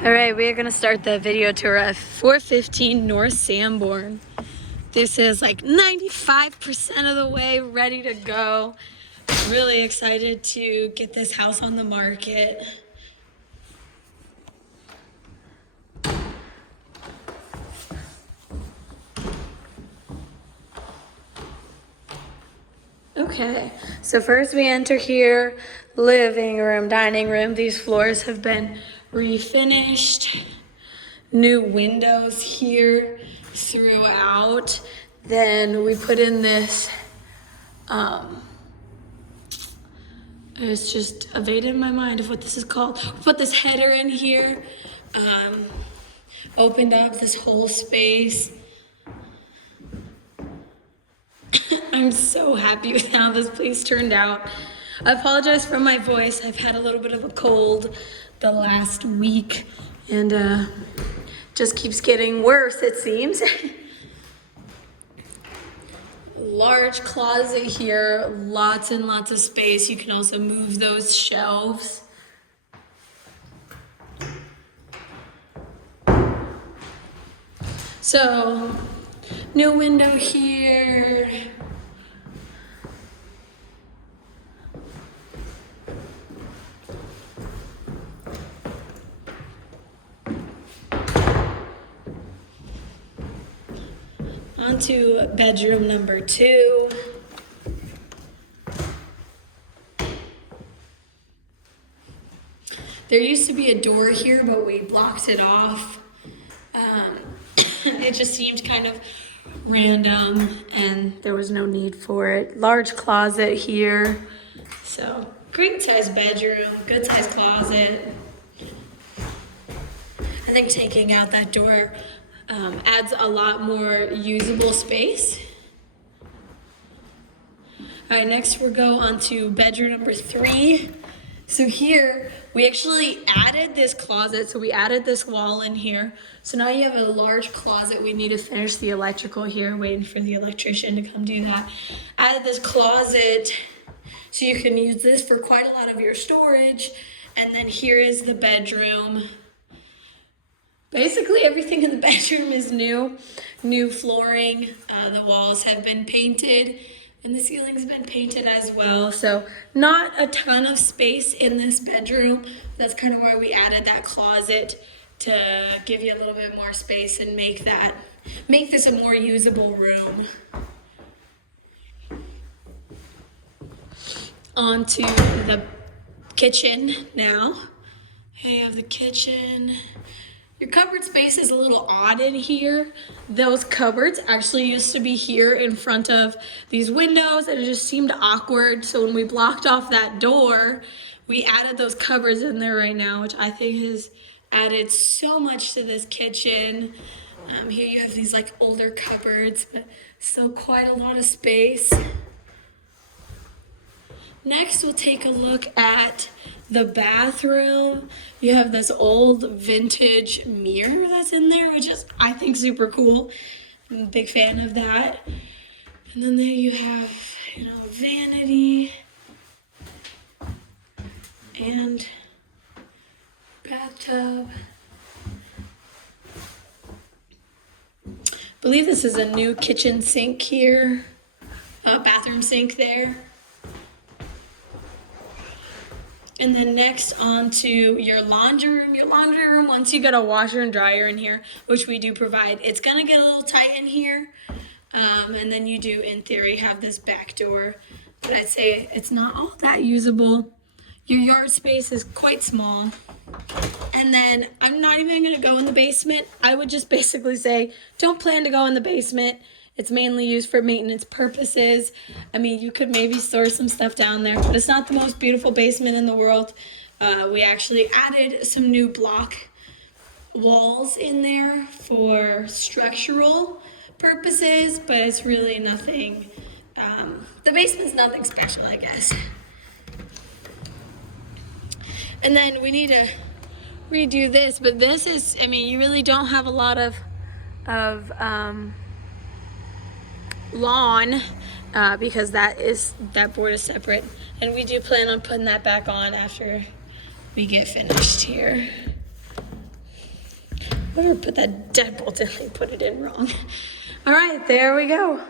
All right, we are gonna start the video tour at 415 North Sanborn. This is like 95% of the way ready to go. Really excited to get this house on the market. Okay, so first we enter here, living room, dining room. These floors have been refinished. New windows here throughout. Then we put in this, it's just evaded my mind of what this is called. We put this header in here, opened up this whole space. I'm so happy with how this place turned out. I apologize for my voice. I've had a little bit of a cold the last week and just keeps getting worse, it seems. Large closet here, lots and lots of space. You can also move those shelves. So, new window here. On to bedroom number 2. There used to be a door here, but we blocked it off. It just seemed kind of random and there was no need for it. Large closet here. So, great size bedroom, good size closet. I think taking out that door adds a lot more usable space. All right, next we'll go on to bedroom number 3. So here, we actually added this closet. So we added this wall in here. So now you have a large closet. We need to finish the electrical here, waiting for the electrician to come do that. Added this closet so you can use this for quite a lot of your storage. And then here is the bedroom. Basically everything in the bedroom is new flooring. The walls have been painted and the ceiling's been painted as well. So not a ton of space in this bedroom. That's kind of why we added that closet, to give you a little bit more space and make this a more usable room. On to the kitchen now. Here you have the kitchen. Your cupboard space is a little odd in here. Those cupboards actually used to be here in front of these windows and it just seemed awkward. So when we blocked off that door, we added those cupboards in there right now, which I think has added so much to this kitchen. Here you have these like older cupboards, but still quite a lot of space. Next, we'll take a look at the bathroom. You have this old vintage mirror that's in there, which is, I think, super cool. I'm a big fan of that. And then there you have, vanity and bathtub. I believe this is a new kitchen sink here, bathroom sink there. And then next on to your laundry room. Your laundry room, once you get a washer and dryer in here, which we do provide, it's gonna get a little tight in here. And then you do, in theory, have this back door. But I'd say it's not all that usable. Your yard space is quite small. And then I'm not even gonna go in the basement. I would just basically say, don't plan to go in the basement. It's mainly used for maintenance purposes. I mean, you could maybe store some stuff down there, but it's not the most beautiful basement in the world. We actually added some new block walls in there for structural purposes, but it's really nothing, the basement's nothing special, I guess. And then we need to redo this, but this is, I mean, you really don't have a lot of lawn because that board is separate, and we do plan on putting that back on after we get finished here. Whoever put that deadbolt in, they put it in wrong. All right, there we go.